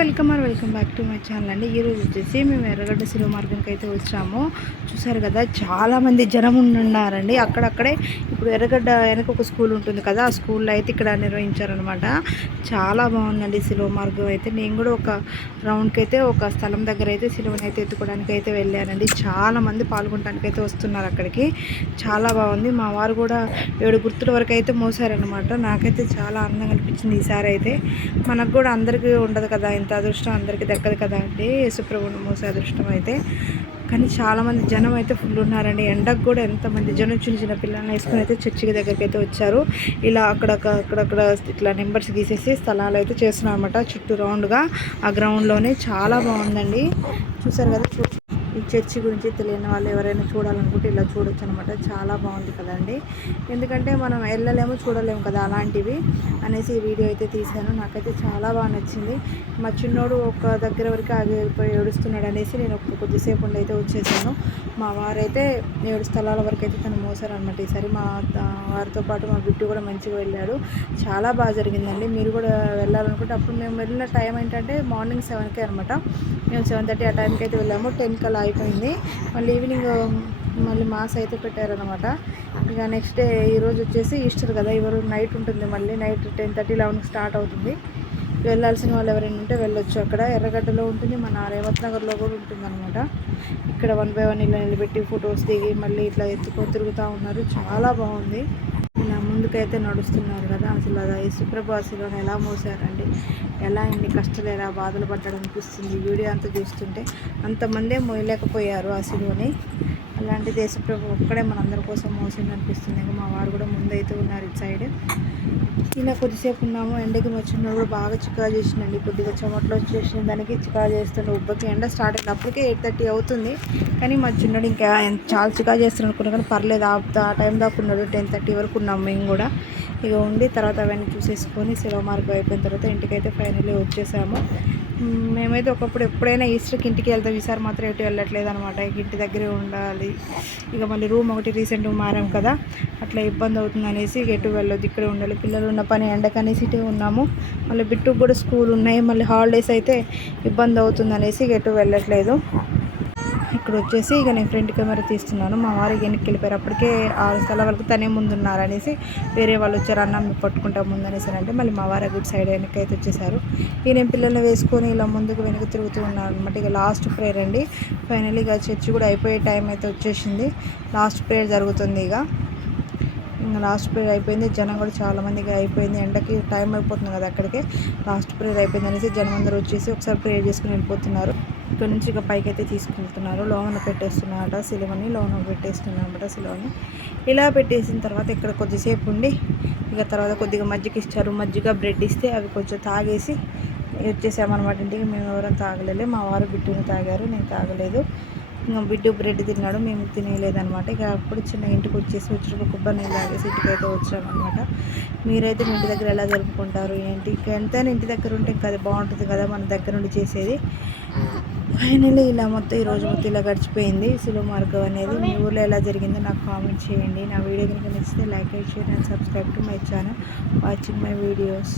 Welcome back to my channel అండి. ఈరోజు వచ్చేసి మేము ఎర్రగడ్డ శిలువ మార్గంకి అయితే వచ్చాము. చూసారు కదా, చాలామంది జనం ఉన్నారండి. అక్కడక్కడే ఇప్పుడు ఎర్రగడ్డ వెనక ఒక స్కూల్ ఉంటుంది కదా, ఆ స్కూల్లో అయితే ఇక్కడ నిర్వహించారనమాట. చాలా బాగుందండి శిలువ మార్గం అయితే. నేను కూడా ఒక రౌండ్కి అయితే ఒక స్థలం దగ్గర అయితే శిలువని అయితే ఎత్తుకోవడానికి అయితే వెళ్ళానండి. చాలామంది పాల్గొనడానికి అయితే వస్తున్నారు అక్కడికి. చాలా బాగుంది. మా వారు కూడా 7 గుర్తుల వరకు అయితే మోసారనమాట. నాకైతే చాలా ఆనందంగా అనిపించింది ఈసారి అయితే. మనకు కూడా అందరికీ ఉండదు కదా ఇంత అదృష్టం, అందరికీ దక్కదు కదా అండి యేసుప్రభుని మోసే అదృష్టం అయితే. కానీ చాలామంది జనం అయితే ఫుల్ ఉన్నారండి. ఎండకు కూడా ఎంతమంది జనం చిన్న చిన్న పిల్లల్ని వేసుకుని అయితే చర్చికి దగ్గరికి అయితే వచ్చారు. ఇలా అక్కడక్కడ ఇట్లా నెంబర్స్ గీసేసి స్థలాలు అయితే చేస్తున్నారు అనమాట చుట్టూ రౌండ్గా. ఆ గ్రౌండ్లోనే చాలా బాగుందండి. చూసారు కదా, ఈ చర్చి గురించి తెలియని వాళ్ళు ఎవరైనా చూడాలనుకుంటే ఇలా చూడొచ్చు అనమాట. చాలా బాగుంది కదండి. ఎందుకంటే మనం వెళ్ళలేము, చూడలేము కదా అలాంటివి అనేసి ఈ వీడియో అయితే తీశాను. నాకైతే చాలా బాగా నచ్చింది. మా చిన్నోడు ఒక దగ్గర వరకు ఆగిపోయి ఏడుస్తున్నాడు అనేసి నేను కొద్దిసేపు ఉండి అయితే వచ్చేసాను. మా వారైతే 7 స్థలాల వరకు అయితే తను మోసారు అనమాట ఈసారి. మా వారితో పాటు మా బిడ్డు కూడా మంచిగా వెళ్ళాడు. చాలా బాగా జరిగిందండి. మీరు కూడా వెళ్ళాలనుకుంటే, అప్పుడు మేము వెళ్ళిన టైం ఏంటంటే మార్నింగ్ 7కే అనమాట. మేము 7:30 ఆ టైంకి అయితే వెళ్ళాము. 10 కల్లా అయిపోయింది. మళ్ళీ ఈవినింగ్ మళ్ళీ మాస్ అయితే పెట్టారనమాట. ఇక నెక్స్ట్ డే ఈరోజు వచ్చేసి ఈస్టర్ కదా, ఈరోజు నైట్ ఉంటుంది. మళ్ళీ నైట్ 10:30, 11కి స్టార్ట్ అవుతుంది. వెళ్ళాల్సిన వాళ్ళు ఎవరైనా ఉంటే వెళ్ళొచ్చు. అక్కడ ఎర్రగడ్డలో ఉంటుంది, మన రేవత్ నగర్లో కూడా ఉంటుంది అనమాట. ఇక్కడ 1 by 1 ఇలా నిలబెట్టి ఫొటోస్ దిగి మళ్ళీ ఇట్లా తిరుగుతూ ఉన్నారు. చాలా బాగుంది. ఇలా ముందుకైతే నడుస్తున్నారు కదా. అసలు అది యేసుప్రభు అసలు ఎలా మోసారండి, ఎలా ఇన్ని కష్టాలు, ఎలా బాధలు పడ్డాడు అనిపిస్తుంది వీడియో అంతా చూస్తుంటే. అంతమందే మోయలేకపోయారు ఆ సిలువని. అలాంటి యేసుప్రభు ఒక్కడే మనందరి కోసం మోసింది అనిపిస్తుంది. ఇంకా మా వారు కూడా ముందైతే ఉన్నారు ఇటు సైడ్. ఇలా కొద్దిసేపు ఉన్నాము. ఎండకి వచ్చిన కూడా బాగా చికా చేసిందండి. కొద్దిగా చెమటలు వచ్చేసిన దానికి చికా చేస్తుండే ఉబ్బకి. ఎండ స్టార్ట్ అయింది అప్పటికే 8:30 అవుతుంది. కానీ మా చిన్నోడు ఇంకా చాలా చికా చేస్తున్నాడు అనుకున్నా, కానీ పర్లేదు ఆ టైం దాకా ఉన్నాడు. 10:30 వరకు ఉన్నాము మేము కూడా. ఇక ఉండి తర్వాత అవన్నీ చూసేసుకొని శివ మార్గం అయిపోయిన తర్వాత ఇంటికైతే ఫైనల్లీ వచ్చేసాము. మేమైతే ఒకప్పుడు ఎప్పుడైనా ఈస్టర్కి ఇంటికి వెళ్తాం. ఈసారి మాత్రం ఎటు వెళ్ళట్లేదు అనమాట. ఇక ఇంటి దగ్గరే ఉండాలి. ఇక మళ్ళీ రూమ్ ఒకటి రీసెంట్గా మారాం కదా, అట్లా ఇబ్బంది అవుతుంది అనేసి ఇక ఎటు వెళ్ళొద్దు, ఇక్కడే ఉండాలి. పిల్లలు ఉన్న పని ఎండకనేసి ఇటే ఉన్నాము. మళ్ళీ బిట్టుకు కూడా స్కూల్ ఉన్నాయి. మళ్ళీ హాలిడేస్ అయితే ఇబ్బంది అవుతుంది అనేసి ఇక ఎటు వెళ్ళట్లేదు. ఇక్కడ వచ్చేసి ఇక నేను ఫ్రంట్ కెమెరా తీస్తున్నాను. మా వారు వెనక్కి వెళ్ళిపోయారు. అప్పటికే 6 స్థలాల వరకు తనే ముందున్నారు అనేసి వేరే వాళ్ళు వచ్చారు. అన్నం పట్టుకుంటా ముందు అనేసి అంటే మళ్ళీ మా వారు గుడ్ సైడ్ వెనక్కి అయితే వచ్చేసారు. ఇక నేను పిల్లల్ని వేసుకొని ఇలా ముందుకు వెనక్కి తిరుగుతూ ఉన్నాను అనమాట. ఇక లాస్ట్ ప్రేయర్ అండి. ఫైనల్లీ ఇక చర్చి కూడా అయిపోయే టైం అయితే వచ్చేసింది. లాస్ట్ ప్రేయర్ జరుగుతుంది. ఇంకా లాస్ట్ ప్రేయర్ అయిపోయింది. జనం కూడా చాలామందికి అయిపోయింది. ఎండకి టైం అయిపోతుంది కదా అక్కడికి. లాస్ట్ ప్రేయర్ అయిపోయింది అనేసి జనం అందరూ వచ్చేసి ఒకసారి ప్రేయర్ చేసుకుని వెళ్ళిపోతున్నారు. ఇక్కడ నుంచి ఇక పైకి అయితే తీసుకెళ్తున్నారు. లోన పెట్టేస్తున్నారట సిలువని. లోన పెట్టేస్తున్నారు అనమాట సిలువని. ఇలా పెట్టేసిన తర్వాత ఇక్కడ కొద్దిసేపు ఉండి ఇక తర్వాత కొద్దిగా మజ్జిగ ఇచ్చారు. మజ్జిగ బ్రెడ్ ఇస్తే అవి కొంచెం తాగేసి వచ్చేసామన్నమాట ఇంటికి. మేము ఎవరైనా తాగలేదు. మా వారు బిడ్డని తాగారు, నేను తాగలేదు. ఇంకా బిడ్డు బ్రెడ్ తిన్నాడు, మేము తినేలేదనమాట. ఇక అప్పుడు చిన్న ఇంటికి వచ్చేటప్పుడు కొబ్బరి నీళ్ళు తాగేసి ఇంటికి అయితే వచ్చామన్నమాట. మీరైతే మీ ఇంటి దగ్గర ఎలా జరుపుకుంటారు ఏంటి? ఎంతైనా ఇంటి దగ్గర ఉంటే ఇంకా అది బాగుంటుంది కదా, మన దగ్గర నుండి చేసేది. ఫైనల్లీ ఇలా మొత్తం ఈరోజు మొత్తం ఇలా గడిచిపోయింది శిలువ మార్గం అనేది. మీ ఊళ్ళో ఎలా జరిగిందో నాకు కామెంట్ చేయండి. నా వీడియో కనుక నచ్చితే like, share and subscribe to my channel watching my videos.